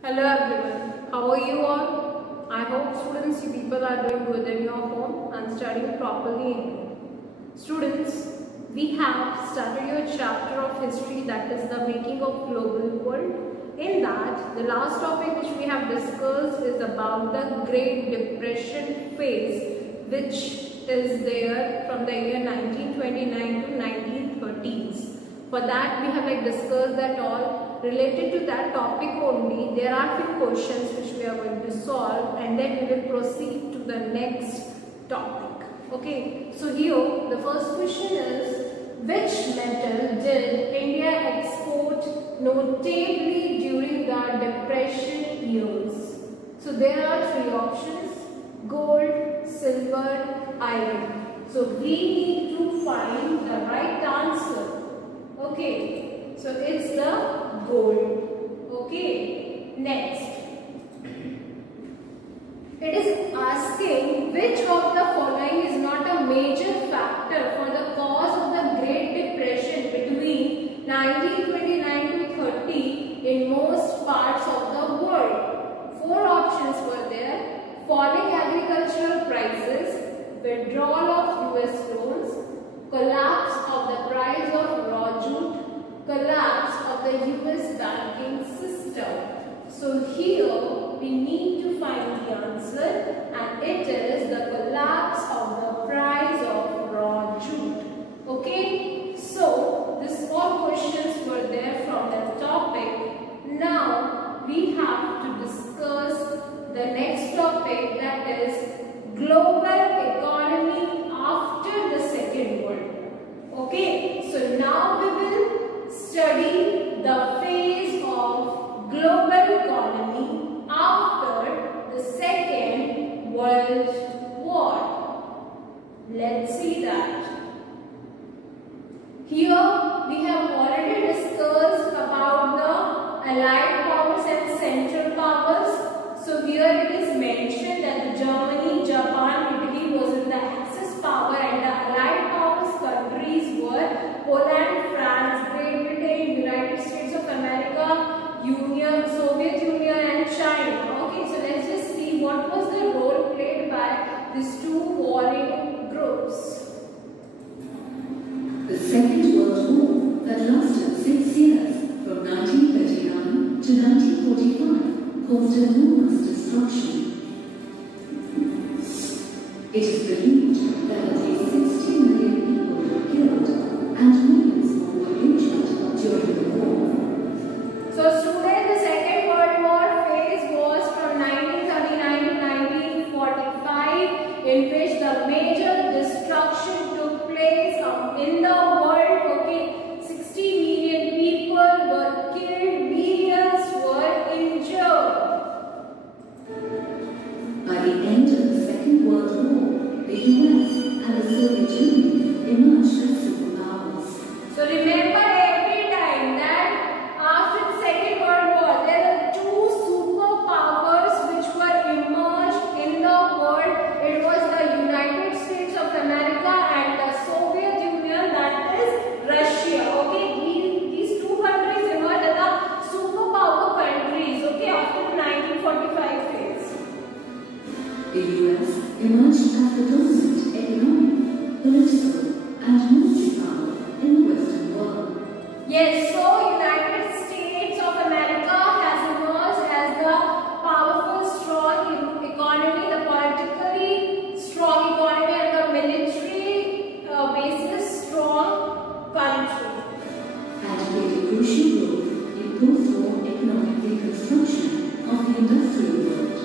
Hello everyone, how are you all? I hope students, you people are doing good in your home and studying properly in home. Students, we have started your chapter of history, that is the making of global world. In that, the last topic which we have discussed is about the Great Depression phase, which is there from the year 1929 to 1930s. For that, we have discussed that all. Related to that topic only, there are few questions which we are going to solve, and then we will proceed to the next topic. Okay, so here the first question is, which metal did India export notably during the Depression years? So there are three options: gold, silver, iron. So we need to find the right answer. Okay, so it's the gold. Okay, next. It is asking which of the following is not a major factor for the cause of the Great Depression between 1929 to 30 in most parts of the world. Four options were there: falling agricultural prices, withdrawal of US loans, collapse of the price of raw jute, collapse of the US banking system. So here we need to find the answer, and it is the collapse of the price of raw jute. Okay, so these four questions were there from the topic. Now we have to discuss the next topic, that is global economy after the Second World War. Okay, so now we will study the phase of global economy after the Second World War. Let's see that. Here we have already discussed about the Allied powers and Central powers. So here it is mentioned that Germany, Japan, Italy was in the Axis power, and the Allied powers countries were Poland, France, Great Britain, United States of America, Soviet Union and China. Okay, so let's just see what was the role played by these two warring groups. The Second World War that lasted 6 years, from 1939 to 1945, caused enormous destruction. It is believed that at least 60 million people were killed and millions more were injured during the war. So students, the Second World War phase was from 1939 to 1945, in which the major destruction took place in the world. Okay, 60 million people were killed, millions were injured. By the end of the Second World War, the US and the Soviet Union emerged as superpowers. So remember every time that after the Second World War, there were two superpowers which were emerged in the world. It was the United States of America and the Soviet Union, that is Russia. Okay, these two countries emerged as the superpower countries. Okay, after the 1945 phase. The US emerged as the dominant economic, political, and military power in the Western world. Yes, so United States of America has emerged as the powerful, strong economy, the politically strong economy, and the military basis strong country. And played a crucial role in post-war economic reconstruction of the industrial world.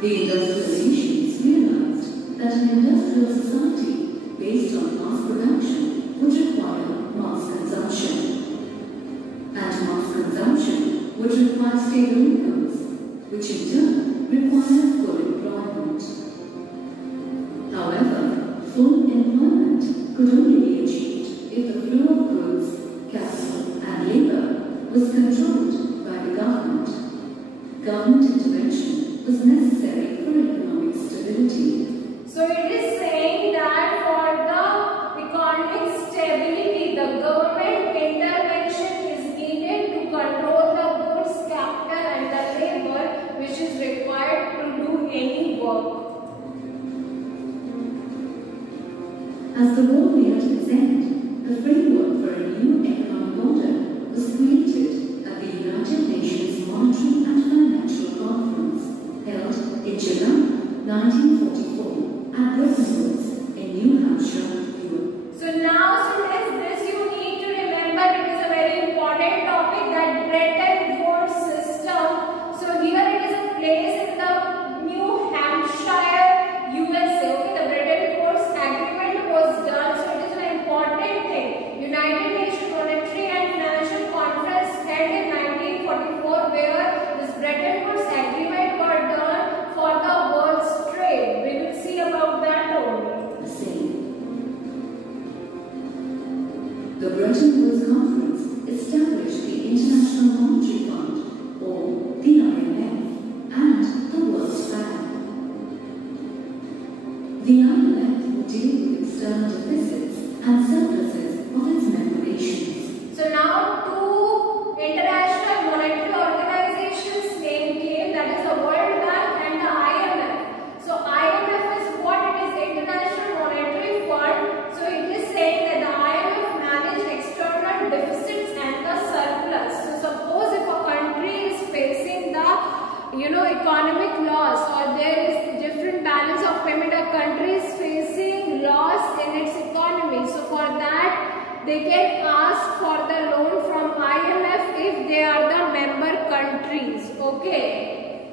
The industrial nations realized that an industrial society based on mass production would require mass consumption. And mass consumption would require stable incomes, which in turn requires full employment. However, full employment could only be achieved if the flow of goods, capital, and labor was controlled by the government. Government intervention was necessary for economic stability. So it is saying that for the economic stability, the government intervention is needed to control the the war neared its end, the framework for a new economic order was created at the United Nations Monetary and Financial Conference held in July 1944 at Bretton Woods in New Hampshire, US. So now students, this you need to remember, it is a very important topic, that Bretton Woods system. So here it is a place in the New Hampshire, USA. Okay, the Bretton Woods agreement was done, so it is an important thing. United Nations Monetary and Financial Conference held in 1944, where this Bretton Woods agreement were done for the world's trade. We will see about that only. The same. The Bretton Woods Conference established the International Monetary Fund, or the IMF, and the World Bank. The IMF will deal with external deficits and surpluses of its member nations. So now two international monetary organizations name came, that is the World Bank and the IMF. So IMF is what? It is International Monetary Fund. So it is saying that the IMF manage external deficits and the surplus. So suppose if a country is facing the economic loss, or there is different balance of payment, a country is facing loss in its economy. So for that they can ask for the loan from IMF if they are the member countries. Okay.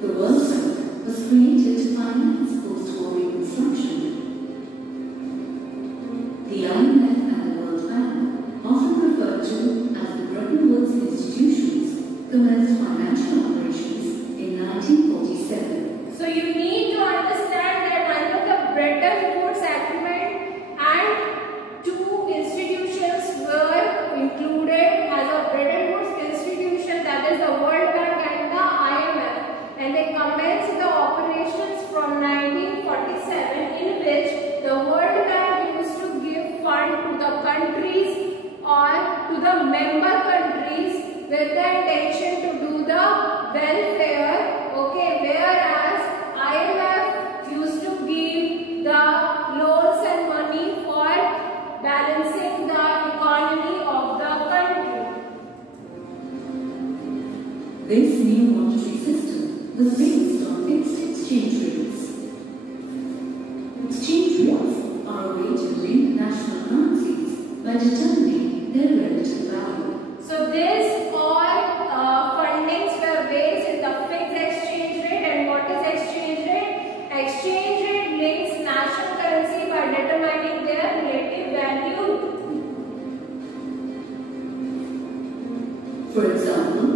The World Bank was created to finance post-war reconstruction. The IMF and the World Bank, often referred to as the Bretton Woods institutions, commenced financial operations in 1947. So you need to understand that under the Bretton Woods Agreement, and two institutions were included as a Bretton Woods institution, that is the World Bank and the IMF, and they commenced the operations from 1947, in which the World Bank used to give fund to the countries or to the member countries with the intention to do the welfare, okay, whereas IMF used to give the loans and money for balancing the economy of the country. This new monetary system was based on fixed exchange rates. Exchange rates are a way to link national currencies by determining their relative value. So these all fundings were based in the fixed exchange rate. And what is exchange rate? Exchange rate links national currency by determining their relative value. For example,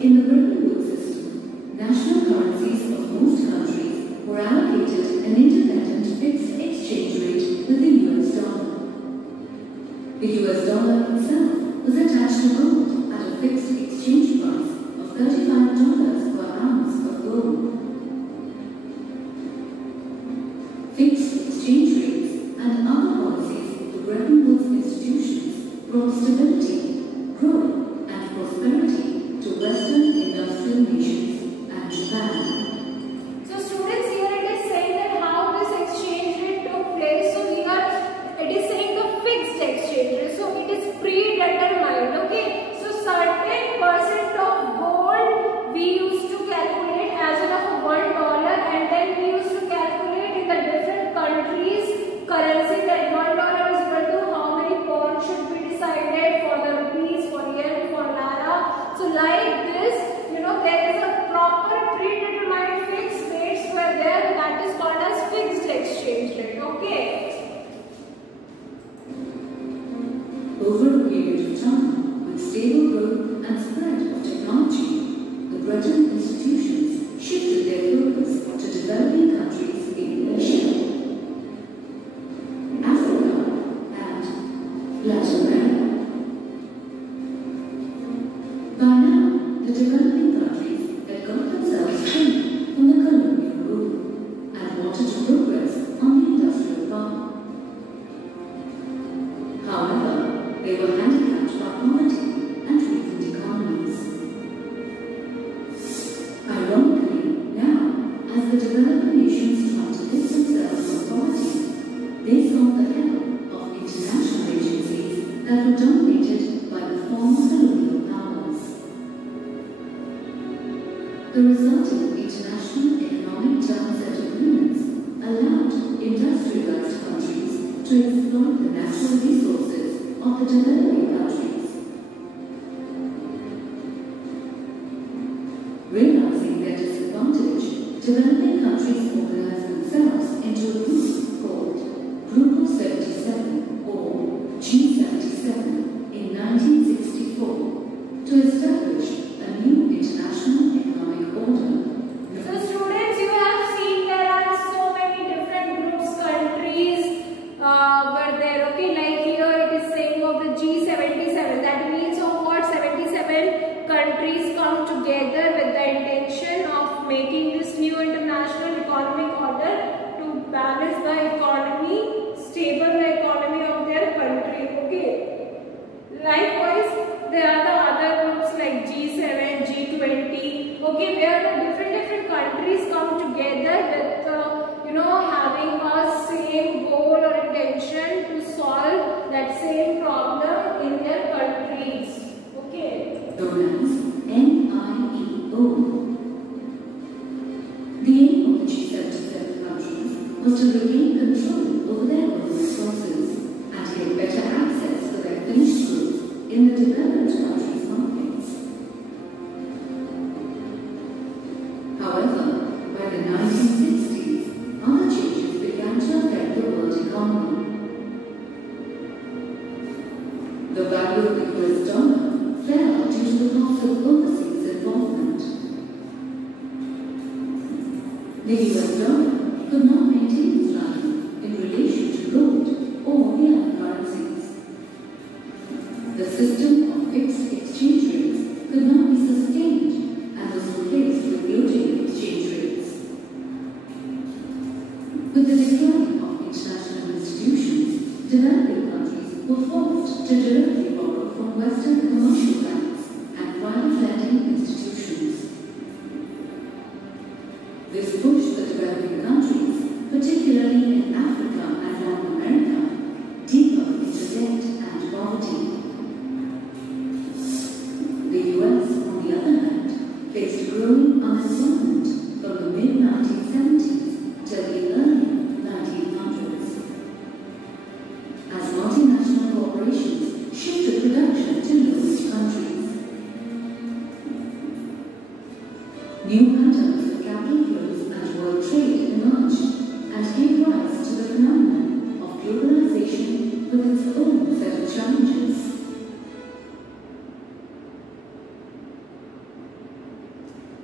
in the Bretton Woods system, national currencies of most countries were allocated an independent fixed exchange rate with the US dollar. The US dollar itself was attached to gold at a fixed exchange price of $35 per ounce of gold. Fixed exchange rates and other policies of the Bretton Woods institutions brought stability, growth, and prosperity to Western industrial nations and Japan. So students, here it is saying that how this exchange rate took place. So here it is saying the fixed exchange rate. So it is predetermined. Okay. So certain percent of gold we used to calculate as of $1, and then we used to calculate in the different countries currency that $1 is equal to how many pounds should be decided for the rupees, for yen, for naira. So like this, there is a proper predetermined fixed rates were there, that is called as fixed exchange rate. Okay. Over a period of time, with stable growth and spread of technology, the Bretton institutions shifted their focus to developing countries in Asia, Africa, and Latin America. By now, the developing countries had got themselves free from the colonial rule and wanted to progress on the industrial path. However, they were handicapped by poverty and weakened economies. Ironically, now, as the developing nations tried that were dominated by the former colonial powers. The resulting international economic terms and agreements allowed industrialized countries to exploit the natural resources of the developing countries. Realizing their disadvantage, developing countries organized themselves into a group called Group of 77 or G77 in 1964 to establish a new international economic order. So students, you have seen there are so many different groups, countries were there. Okay, like here it is saying of the G77. That means of what? 77 countries come together with the intention of making this new international economic order to balance the economy, stable the economy of their country. Okay. Likewise, there are the other groups like G7, G20. Okay, where the different countries come together with having a same goal or intention to solve that same problem in their countries. Okay. Known as NIEO. The aim of the G77 countries was to regain control over their own resources and get better access to their finished goods in the developed countries' markets. However, by the 1960s, other changes began to affect the world economy. The value of the US dollar fell due to the cost of overseas involvement. The US dollar could not maintain its value in relation to gold or the other currencies. The system of fixed exchange rates could not be sustained and was replaced with floating exchange rates. With the decline of international institutions, developing countries were forced to directly borrow from Western commercial banks and private lending institutions. This pushed the developing countries, particularly in Africa and Latin America, deeper into debt and poverty. The US, on the other hand, faced growing unemployment from the mid-1970s till the early 1900s. As multinational corporations shifted production to low-wage countries, new patterns of capital flows and world trade emerged and gave rise to the phenomenon of globalization with its own set of challenges.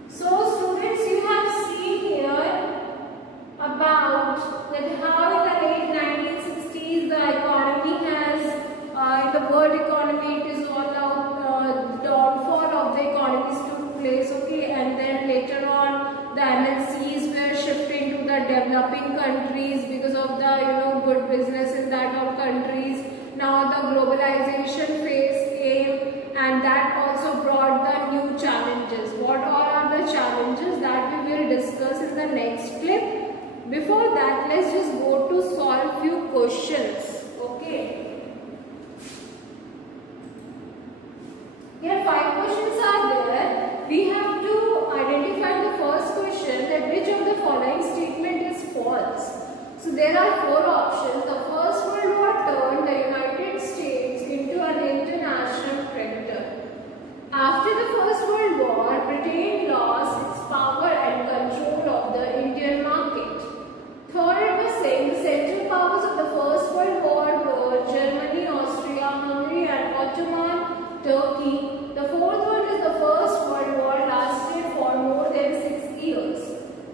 So students, you have seen here about that how in the late 1960s the economy has, in the world economy, it is all out, downfall of the economies took place. Okay, and then later on the MNCs were shifting to the developing countries because of the good business in that of countries. Now the globalization phase came, and that also brought the new challenges. What all are the challenges that we will discuss in the next clip? Before that, let's just go to solve few questions. Okay. Here 5 questions are there. We have to identify the first question, that which of the following statement is false. So there are 4 options. The first World War turned the United States into an international creditor. After the First World War, Britain lost its power and control of the Indian market. Third, it was saying the central powers of the First World War were Germany, Austria, Hungary and Ottoman Turkey. The fourth one is the First World War lasted for more than 6 years.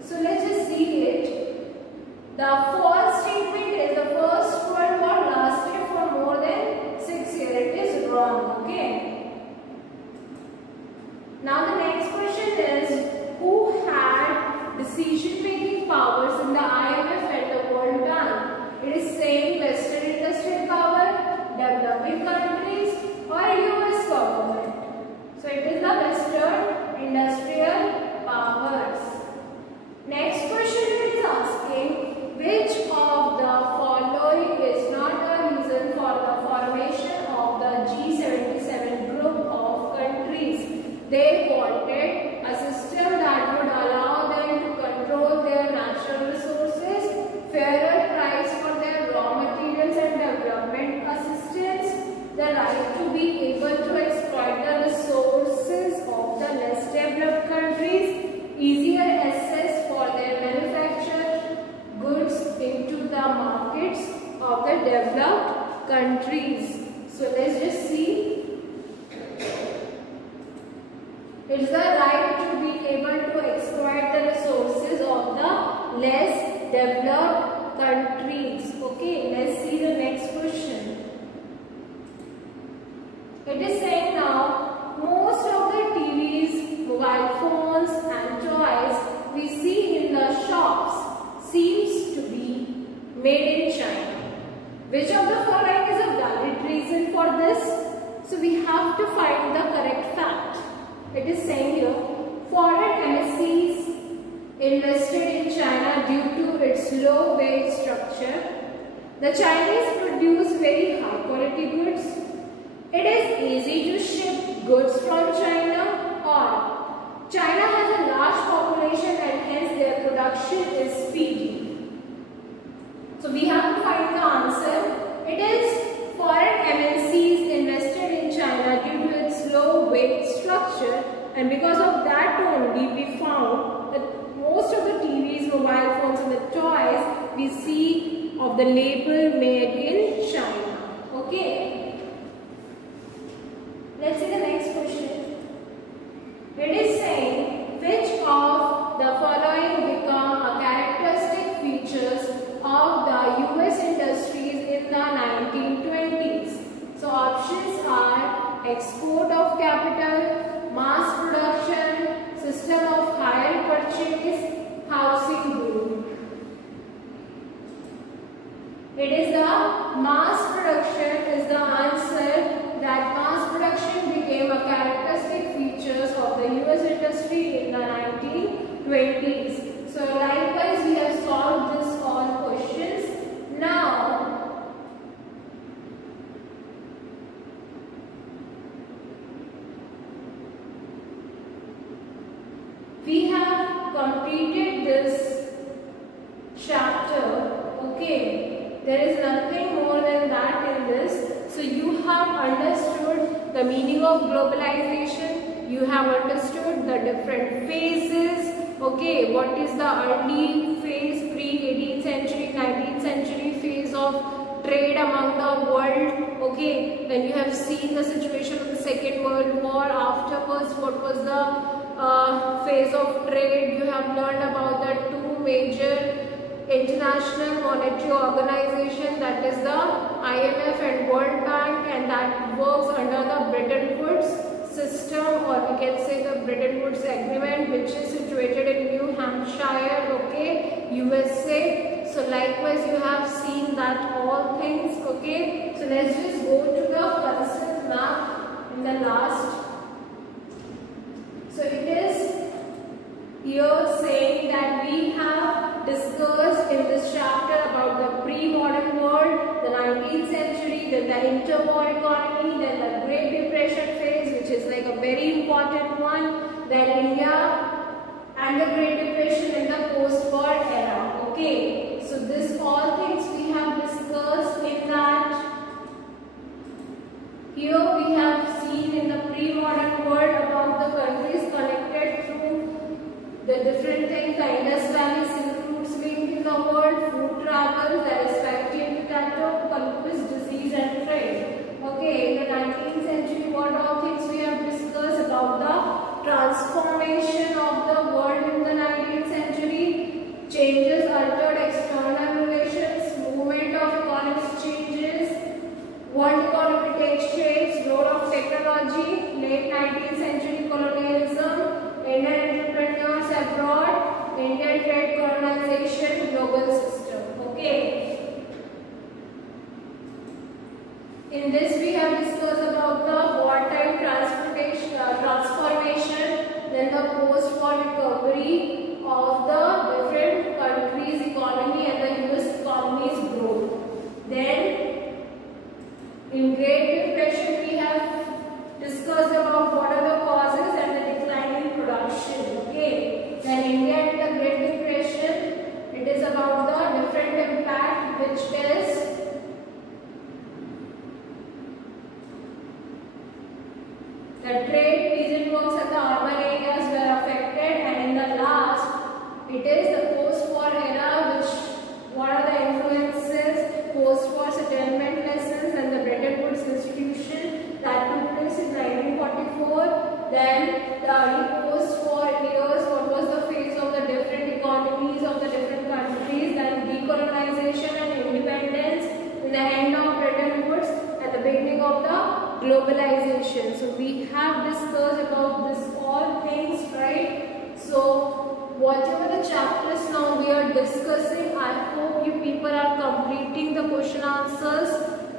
So let's just see it. The false statement is the First World War lasted for more than 6 years. It is wrong. Okay. Now the next question is, who had decision-making powers in the IMF and the World Bank? It is saying Western industrial power, developing countries or US government. So it is the Western industrial powers. Next question is asking, which of the following is not a reason for the formation of the So let's just see. It's the right to be able to exploit the resources of the less developed countries. Okay, let's see the next question. It is saying now, most of the TVs, mobile phones and toys we see in the shops seems to be made in China. Which of the following is a valid reason for this? So we have to find the correct fact. It is saying here, foreign MNCs invested in China due to its low wage structure. The Chinese produce very high quality goods. It is easy to ship goods from China, or China has a large population and hence their production is speedy. So we have to find the answer. It is foreign MNCs invested in China due to its low wage structure, and because of that only we found that most of the TVs, mobile phones and the toys we see of the label made in China. Okay. Let's see the next question. It is saying, which of the following become a characteristic features of the US industries in the 1920s? So options are export of capital, mass production, system of hire purchase, housing boom. It is the mass production is the answer, that mass production became a characteristic features of the US industry in the 1920s. So likewise we have solved this all questions. Now we have completed this chapter. Okay, there is nothing more than that in this. So you have understood the meaning of globalization, you have understood the different phases. Okay, what is the early phase, pre-18th century, 19th century phase of trade among the world. Okay, then you have seen the situation of the Second World War. Afterwards, what was the phase of trade? You have learned about the two major International Monetary Organization, that is the IMF and World Bank, and that works under the Bretton Woods system, or we can say the Bretton Woods Agreement, which is situated in New Hampshire, okay, USA. So likewise you have seen that all things. Okay, so let's just go to the Constance map in the last. So it is here saying that we have discussed in this chapter about the pre-modern world, the 19th century, then the interwar economy, then the Great Depression phase, which is like a very important one, then India and the Great Depression in the post-war era. Okay, so this all things we have discussed in that. Here we have seen in the pre-modern world about the countries connected through the different things, the Indus Valley Silk Routes link in the world, food travel, there is factory and potato, Columbus disease and trade. Okay, in the 19th century, what all things we have discussed about the transformation of the world in the 19th century, changes altered external relations, movement of economic changes, world economy takes shapes, role of technology, late 19th century colonialism, Indian entrepreneurs abroad, Indian trade colonization, global system. Okay. In this we have discussed about the wartime transformation, then the post-war recovery of the different countries' economy and the US economy's growth. Then in Great Depression we have discussed about what are the causes and the decline in production. Okay. Then India and the Great Depression, it is about the different impact, which is the trade, peasant works and the urban areas were affected, and in the last it is the post-war era, which what are the influences, post-war settlement lessons and the Bretton Woods institution globalization. So we have discussed about this all things, right? So whatever the chapters now we are discussing, I hope you people are completing the question answers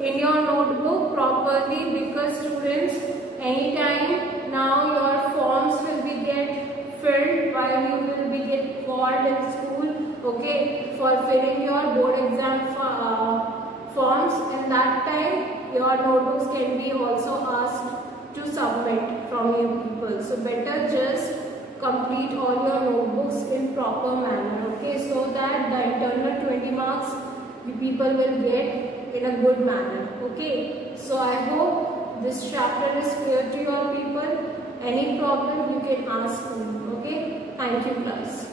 in your notebook properly, because students, anytime now your forms will be get filled while you will be get called in school, okay, for filling your board exam forms, and that time your notebooks can be also asked to submit from you people. So better just complete all your notebooks in proper manner, okay, so that the internal 20 marks you people will get in a good manner, okay. So I hope this chapter is clear to your people. Any problem you can ask me, okay. Thank you class.